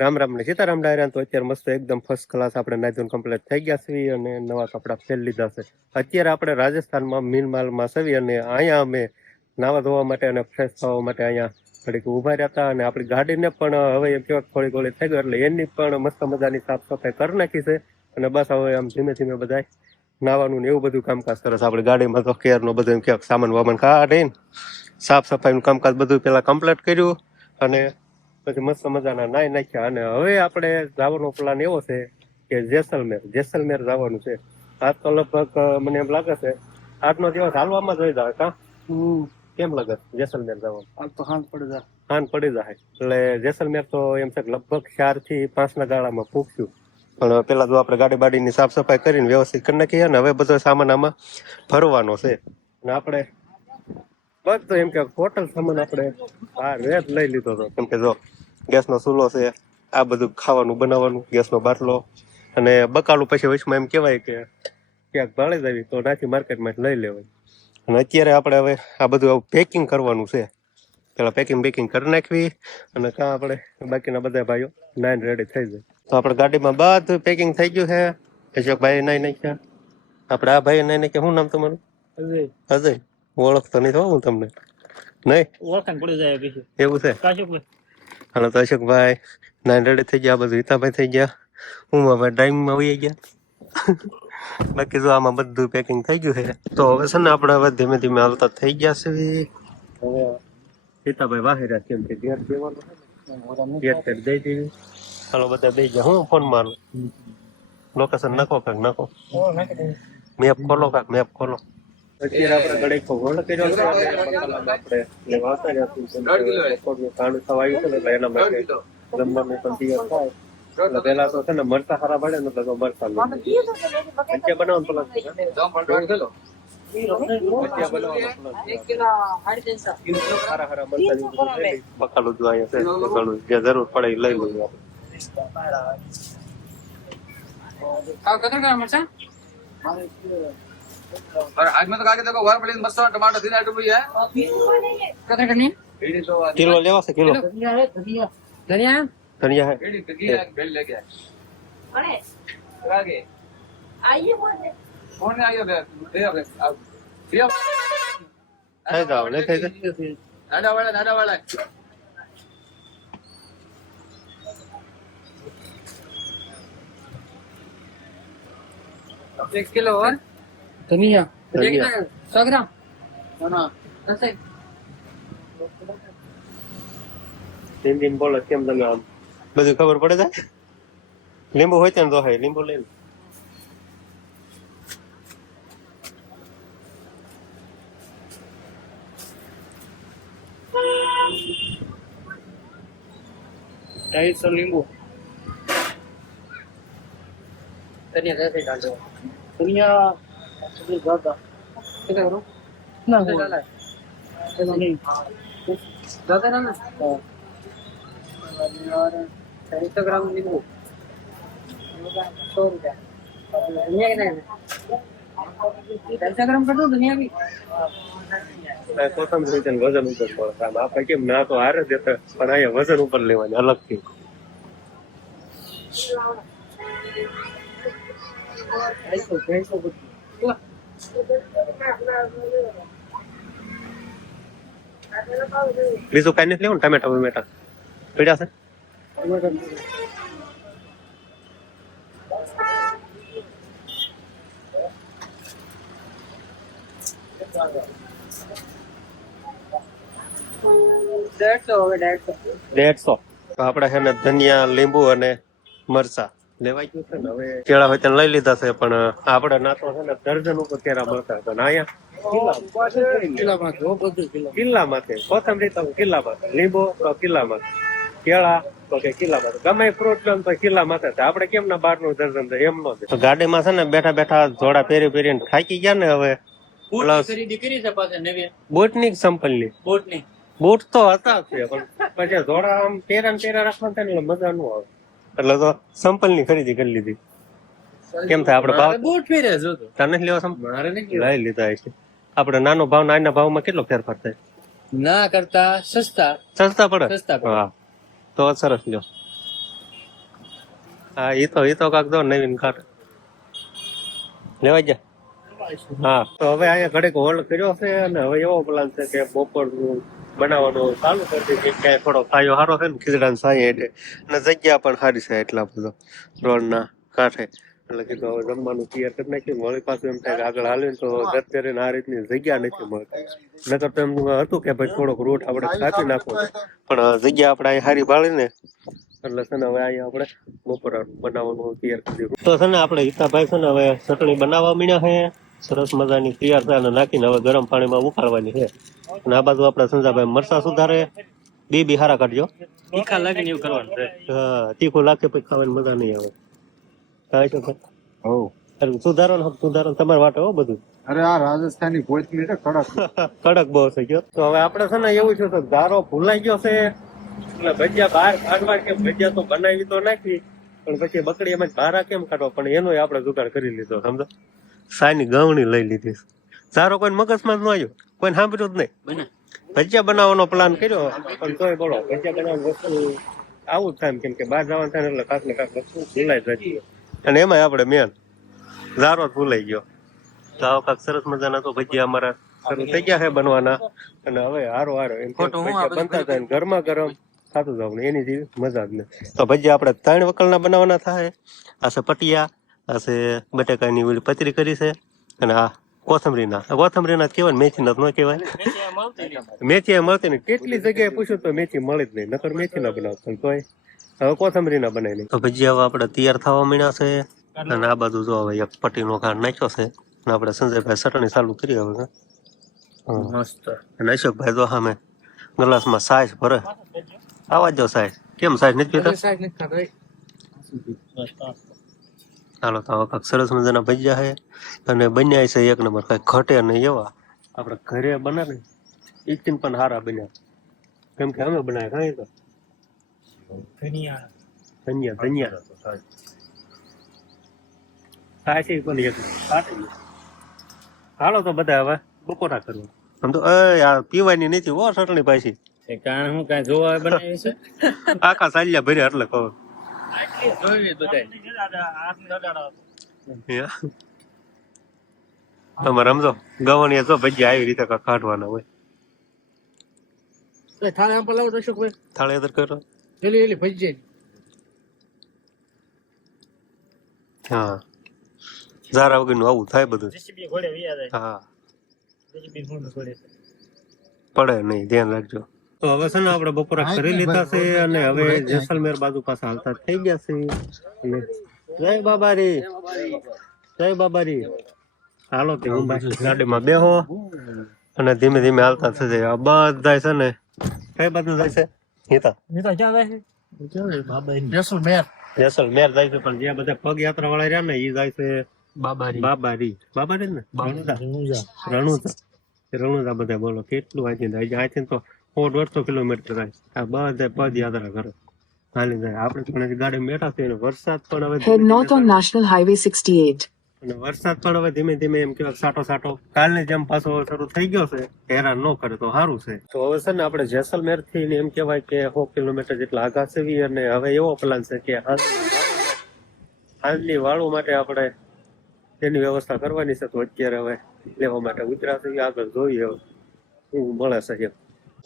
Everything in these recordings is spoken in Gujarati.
રામ રામ ને સીતારામ ડાયરા. તો અત્યારે મસ્ત એકદમ ફર્સ્ટ ક્લાસ આપણે નાઈધોન કમ્પ્લીટ થઈ ગયા છીએ અને નવા કપડા પહેરી લીધા છે. અત્યારે આપણે રાજસ્થાનમાં મીનમાલમાં સવી અને અહીંયા અમે નાવા ધોવા માટે અને ફ્રેશ થવા માટે અહીંયા ઘડીક ઊભા રહ્યા હતા અને આપણી ગાડીને પણ હવે એમ કેવાય થોડી ગોળી થઈ ગઈ એટલે એની પણ મસ્ત મજાની સાફ સફાઈ કરી નાખી છે. અને બસ હવે આમ ધીમે ધીમે બધા નાવાનું ને એવું બધું કામકાજ કરે છે. આપણી ગાડીમાં તો કેરનો બધું એમ ક્યાંક સામાન વામાન કાઢીને સાફ સફાઈનું કામકાજ બધું પેલા કમ્પ્લીટ કર્યું અને પછી મસ્ત મજાના નાઈ નાખ્યા. અને હવે આપણે જવાનો પ્લાન એવો છે કે જેસલમેર જવાનું છે. આજ તો લગભગ મને એમ લાગે છે આજનો દિવસ હાલવામાં જ જાય કા કેમ લાગે જેસલમેર જવાનું? આજ તો સાંજ પડી જાય એટલે જેસલમેર તો એમ છે લગભગ 4 થી 5 ના ગાળામાં પૂછ્યું. પણ પેલા તો આપણે ગાડી બાડીની સાફ સફાઈ કરીને વ્યવસ્થિત કરી નાખીએ ને હવે બધો સામાન આમાં ભરવાનો છે. અને આપણે બધું એમ કે ટોટલ સામાન આપણે રેટ લઈ લીધો હતો. કેમ કે જો ગેસનો ચૂલો છે, આ બધું ખાવાનું બનાવવાનું, ગેસનો બાટલો અને બકાલું પછી વચમાં એમ કહેવાય કે ક્યાંક ભાળે જ આવી તો નાથી માર્કેટમાં લઈ લેવાય. અને અત્યારે આપણે હવે આ બધું પેકિંગ કરવાનું છે. પેલા પેકિંગ કરી નાખવી અને કાં આપણે બાકીના બધા ભાઈઓ નાઈન રેડી થઈ જાય. તો આપણે ગાડીમાં બધું પેકિંગ થઈ ગયું છે. અશોક ભાઈ નાઈ નાખ્યા, આપણે આ ભાઈ નાઈ નાખ્યા. શું નામ તમારું? અજય. ઓળખતો નહીં હું તમને નહીં ઓળખાણ પડી જાય એવું છે. હાલો તો અશોકભાઈ નાઈન રેડી થઈ ગયા, બધું હિતાભાઈ થઈ ગયા, હું હવે ડ્રાઈવિંગમાં આવી ગયા. બાકી જો આમાં બધું પેકિંગ થઈ ગયું છે. તો હવે છે ને આપણે હવે ધીમે ધીમે હાલતા થઈ ગયા છે. હવે હિતાભાઈ વાહેરા કેમ કે ઘેર દેવાનું ઘેર દઈ દેવી. હાલો બધા દઈ ગયા. હું ફોન મારું લોકેશન નાખો કાંક નાખો, મેપ ખોલો કાંક મેપ ખોલો. અત્યારે આપણે ઘડીક હોલ્ડ કર્યો છે અને આપણે લેવા આવ્યા છીએ. ખાણું થવા આવ્યું છે ને એટલે એના માટે જમવાનું પણ તૈયાર થાય. એટલે પેલા તો છે ને મરચા સારા પડે ને તો મરચા બનાવવાનું બકાલું જો અહીંયા છે જે જરૂર પડે એ લઈ લઈએ આપણે. और आज में तो आगे देखो वर प्लेन मस्त टमाटर 3 आइटम भी है कितने करनी किलो लेवा से किलो धनिया धनिया है धनिया बेल ले गया अरे आगे आइए कौन आइए दे अब है जाओ ले थे नाडा वाला 1 किलो और धनिया 100 ग्राम तीन बोलो केम તમે આમ બધું ખબર પડે છે. લીંબુ હોય ત્યાં તો હે લીંબુ લઈ લો. ढाई લીંબુ धनिया कैसे डालो धनिया ज्यादा कितना करो ना डाला है नहीं ज्यादा ना और 250 ग्राम नींबू 100 रुपया धनिया कितना है 250 ग्राम कर दो धनिया भी कोथमरी वजन ऊपर પડે આપણે કેમ ના તો હારે દેતા પણ અહીંયા વજન ઉપર લેવાની અલગથી. બીજું કઈ નથી લેવું. ટમેટા ટમેટા પડ્યા છે. ₹150 તો આપણે છે ને ધનિયા લીંબુ અને મરચા લેવાઈ ગયું છે ને. હવે કેળા હોય ત્યાં લઈ લીધા છે પણ આપણે ના તો છે ને દર્જન ઉપર કેળા મળતા હતા. અહીંયા કિલ્લામાંથી કોથમરી તો કિલ્લામાં, લીંબુ તો કિલ્લામાં, કેળા તો કે કિલ્લામાં, ગમે ફ્રૂટ લો તો કિલ્લામાં. આપણે કેમ ના 12 નું દર્જન એમ નો દે. ગાડીમાં છે ને બેઠા બેઠા જોડા પહેરીને થાકી ગયા ને. હવે ખરીદી કરી છે પાછા નવી બોટની સંપલની બૂટ તો હતા પણ પછી જોડા આમ પેરા રાખવા ને મજા ન આવે એટલે તો સંપલ ની ખરીદી કરી લીધી. કેમ થાય આપણે ભાવ બૂટ પહેરે જો તને લેવા મારે નહીં લઈ લીધા છે. આપણે નાનો ભાવ નાના ભાવમાં કેટલો ફેરફાર થાય? ના કરતા સસ્તા પડે. હા તો સરસ લ્યો. હા એ તો કાક દો નવીન કાઢ લેવા જા. હા તો હવે અહીંયા ઘડીક હોલ્ડ કર્યો છે અને હવે એવો પ્લાન છે કે બપોરનું બનાવવાનું ચાલુ કરી દીધી. ક્યાંય થોડો ખાયો સારો છે ને ખીચડાની સાંઈ એટલે અને જગ્યા પણ સારી છે એટલા બધો રોડના કાંઠે એટલે કીધું હવે જમવાનું તૈયાર કરી નાખ્યું. વળી પાછું એમ થાય કે આગળ હાલીને તો ગરતેરે આ રીતની જગ્યા નથી મળતી. નકર તો એમ હતું કે ભાઈ થોડોક રૂટ આપણે કાપી નાખવો પણ જગ્યા આપણે અહીં સારી ભાળીને એટલે છે ને હવે અહીંયા આપણે બપોર બનાવવાનું તૈયાર કરી દીધું. તો છે ને આપણે હિતાભાઈ છે ને હવે ચટણી બનાવવા મીણ્યા છે સરસ મજાની તૈયાર છે અને નાખીને હવે ગરમ પાણીમાં ઉકાળવાની છે. અને આ બાજુ આપણા સંજાભાઈ મરચા સુધારે બી હારા કાઢજો. તીખા લાગે ને એવું કરવાનું છે. હા તીખું લાગે પછી ખાવાની મજા નહીં આવે. કાંઈ તો સુધારો તમારે વાટે હો બધું. અરે આ રાજસ્થાની કોથમીર કડક કડક બહુ થઈ ગયો. તો હવે આપણે છે ને એવું છે તો ધારો ભૂલાઈ ગયો છે એટલે ભજીયા બહાર કાઢવા કેમ ભજીયા તો બનાવી તો નાખી પણ પછી બકડી એમાં બહાર કેમ કાઢવા પણ એનો આપણે જુગાડ કરી લીધો સમજો. સાની ગવણી લઈ લીધી. ધારો કોઈ મગજમાં જ ન આવ્યો કોઈ સાંભળ્યું જ નહીં. ભજીયા બનાવવાનો પ્લાન કર્યો પણ તોય બોલો ભજીયા બનાવવાની વસ્તુ આવું જ થાય કેમ કે બહાર જવાનું થાય એટલે કાંક ને કાંક વસ્તુ ભૂલાઈ જાય અને એમાં આપણે મેન ધારો જ ભૂલાઈ ગયો. તો આવો કાંક સરસ મજાના તો ભજીયા અમારા શરૂ થઈ ગયા છે બનવાના અને હવે હારો એમ ભજીયા બનતા થાય ને ગરમા ગરમ ખાતું જવું એની જેવી મજા જ નહીં. તો ભજીયા આપણે 3 વકલના બનાવવાના થાય. આ છે પટિયા, આ છે બટાકાની ઓલી પતરી કરી છે અને આ કોથમરીના કહેવાય મેથીના ન કહેવાય. મેથી મળતી નહીં. કેટલી જગ્યાએ પૂછ્યું તો મેથી મળી જ નહીં નકર મેથી ના બનાવ પણ તોય હવે કોથમરીના બનાવી નહીં. તો ભજીયા હવે આપણે તૈયાર થવા માંડ્યા છે અને આ બાજુ જો હવે એક પટ્ટીનો ઘાટ નાખ્યો છે અને આપણે સંજયભાઈ ચટણી ચાલુ કરી હવે મસ્ત. અને અશોકભાઈ જો સામે ગ્લાસમાં સાઈઝ ભરે. આવા જો સાઈઝ કેમ સાઈઝ નથી પીતા? હાલો તો હવે કાંક સરસ મજાના ભજીયા છે અને બન્યા છે એક નંબર કઈ ઘટે નહીં એવા. આપણે ઘરે બનાવે ઈચીન પણ સારા બન્યા કેમ કે અમે બનાવે કઈ તો ધનિયા સાચી પણ એક હાલો તો બધા હવે બપોરા કરવા આમ તો યાર પીવાની નથી હો ચટણી પાછી કારણ હું કઈ જોવા બનાવી છે આખા સાલિયા ભર્યા એટલે કહું તમારે સમજો ગવણીએ જો ભજીયા આવી રીતે કાઢવાના હોય. થાળે અંદર કરો. હા ઝારા વગરનું આવું થાય બધું. હા પડે નહીં ધ્યાન રાખજો. તો હવે છે ને આપણે બપોરા કરી લીધા છે અને હવે જેસલમેર બાજુ પાછા હાલતા થઈ ગયા છે. અને જય બાબારી જય બાબારી. હાલો તે હું ગાડીમાં બેહો અને ધીમે ધીમે હાલતા થશે. આ બધા છે ને કઈ બાજુ જાય છે? હિતા જેસલમેર જાય છે પણ જ્યાં બધા પગ યાત્રા વાળા રહ્યા ને એ જાય છે બાબારી ને રણુજા બધા. બોલો કેટલું આથી તો 150 કિલોમીટર થાય. આ બધા પદ યાત્રા કરે હાલી જાય. આપણે પણ ગાડી બેઠા છે વરસાદ પણ હવે Head north on National Highway 68. અને વરસાદ પણ હવે ધીમે ધીમે એમ કેવાય સાટો કાલની જેમ પાછો શરૂ થઈ ગયો છે. હેરાન ન કરે તો સારું છે. તો હવે છે ને આપણે જેસલમેર થી એમ કેવાય કે 100 કિલોમીટર જેટલા આગા છે અને હવે એવો પ્લાન છે કે હાલની વાળું માટે આપણે તેની વ્યવસ્થા કરવાની છે. તો અત્યારે હવે લેવા માટે ઉતરાશે આગળ જોઈએ શું મળે છે.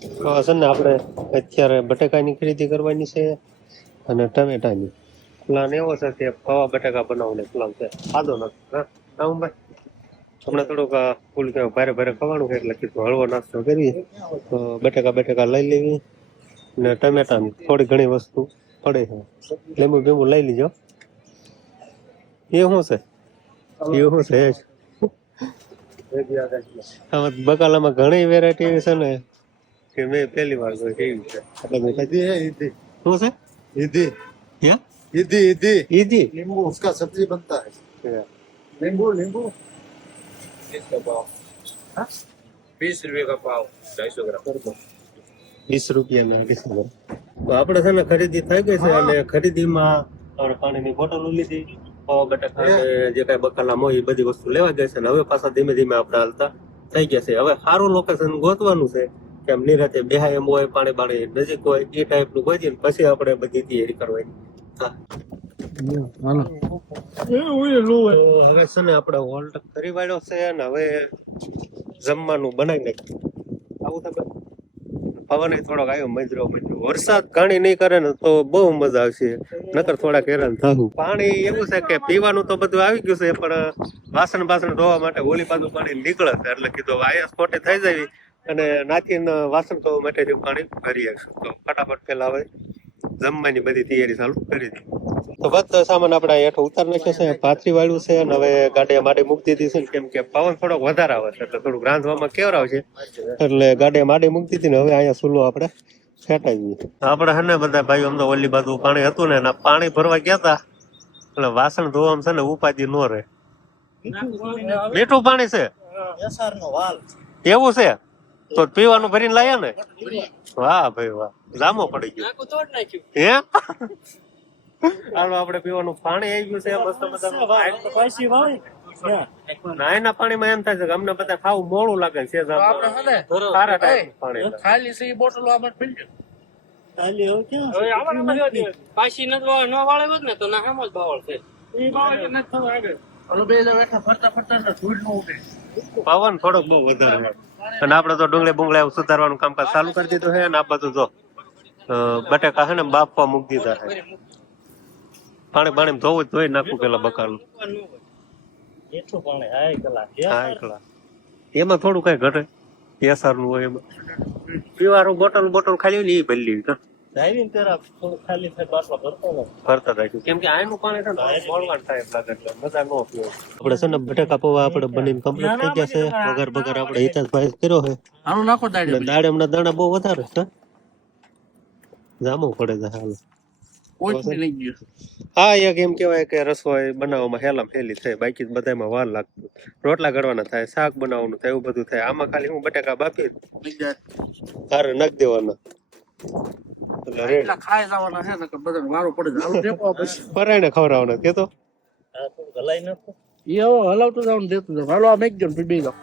તો છે ને આપણે અત્યારે બટાકાની ખરીદી કરવાની છે અને ટમેટાની. પ્લાન એવો છે કે પૌવા બટાકા બનાવવાનો પ્લાન છે. ખાધો નથી ભાઈ હમણાં થોડુંક ફૂલ ભારે ખાવાનું છે એટલે કીધું હળવો નાસ્તો કરીએ. તો બટાકા લઈ લેવી ને ટમેટાની થોડી ઘણી વસ્તુ પડે છે. લીંબુ લઈ લીજો. એ શું છે બકાલામાં ઘણી વેરાયટી એવી છે ને કે મેં પહેલી વાર જોઈ. કેવી છે શું છે? ईदी नींबू उसका सब्जी बनता है. नींबू 20 रुपये का पाव 250 ग्राम 20 રૂપિયા. તો આપણે છે ને ખરીદી થઈ ગઈ છે અને ખરીદીમાં આપણે પાણીની બોટલો લીધી, પૌવા બટાકા જે કઈ બકાલામાં હોય એ બધી વસ્તુ લેવા ગઈ છે. અને હવે પાછા ધીમે ધીમે આપણે હાલતા થઈ ગયા છે. હવે સારું લોકેશન ગોતવાનું છે કે આમ નિરાતે બેહાય એમ હોય, પાણી નજીક હોય એ ટાઈપનું ગોતીને પછી આપણે બધી તૈયારી કરવાની. હવે છે ને આપણે હોલ્ટ કરી વાળ્યો છે ને હવે જમવાનું બનાવી નાખ્યું આવું તમે પવન થોડોક આવ્યો મજરો વરસાદ ઘણી નહીં કરે ને તો બહુ મજા આવશે નકર થોડાક હેરાન થવું પાણી એવું છે કે પીવાનું તો બધું આવી ગયું છે પણ વાસણ બાસણ ધોવા માટે ઓલી બાજુ પાણી નીકળે છે એટલે કીધું આયા સ્પોટે થઈ જાય અને નાખીને વાસણ ધોવા માટે પાણી ભરી આવીશું તો ફટાફટ પેલા હવે જમવાની બધી તૈયારી ચાલુ કરી દીધી તો બસ સામાન આપણે હેઠ ઉતાર નાખ્યો છે પાથરી વાળ્યું છે અને હવે ગાડીએ માડી મૂકી દીધી છે કેમ કે પવન થોડોક વધારે આવે છે એટલે થોડુંક રાંધવામાં કેવરાવ છે એટલે ગાડીએ માડી મૂકી દીધી ને હવે અહીંયા સુલો આપણે ફેટાવી આપણે હે ને બધા ભાઈઓ અમને ઓલી બાજુ પાણી હતું ને એના પાણી ભરવા ગયા હતા એટલે વાસણ ધોવામાં છે ને ઉપાધિ ન રહે મીઠું પાણી છે એવું છે તો પીવાનું ભરીને લાયા ને વાહ ભાઈ વાહ જામો પડી ગયો હે હાલો આપણે પીવાનું પાણી આવી ગયું છે મસ્ત મજાનું નાયના પાણીમાં એમ થાય છે કે અમને બધા ખાવું મોડું લાગે છે સારા ટાઈમ પાણી ખાલી છે બોટલો આપણે પી પાછી ન વાળે હોત ને તો ના હામો જ બાવળ છે પવન થોડોક બહુ વધારે અને આપડે તો ડુંગળી બુંગળી સુધારવાનું કામકાજ ચાલુ કરી દીધું છે અને આ બધું જો બટેકા છે ને બાફવા મૂકી દીધા છે પાણી પાણી ધોવું ધોઈ નાખવું પેલા બકાલું હા એકલા એમાં થોડું કઈ ઘટે કેસર નું હોય એમાં પીવાનું બોટલ ખાલી ને એ ભરી લેવી ભરતા રાખ્યું કેમ કે આનું પાણી છે ને મોળવાન થાય એમ લાગે એટલે મજા ન પીવે આપણે છે ને બટેકા પૌવા આપણે બનીને કમ્પ્લીટ થઈ ગયા છે વગર બગર આપણે હિતાજભાઈ કર્યો છે આનું નાખો દાડે દાડમના દાણા બહુ વધારે છે જામવું પડે છે હાલ હા એક એમ કેવાય કે રસોઈ બનાવવામાં હેલામ હેલી થાય બાકી બધામાં વાર લાગતું રોટલા ઘડવાના થાય શાક બનાવવાનું થાય એવું બધું થાય આમાં ખાલી હું બટેકા બાફી તારે નાખી દેવાના ખાઈ જવાના છે ને બધા વારો પડે પરાયને ખવડાવવાના કે તો હલાવતું જવાનું દેતું જાવ હાલો આ મેક પી જાવ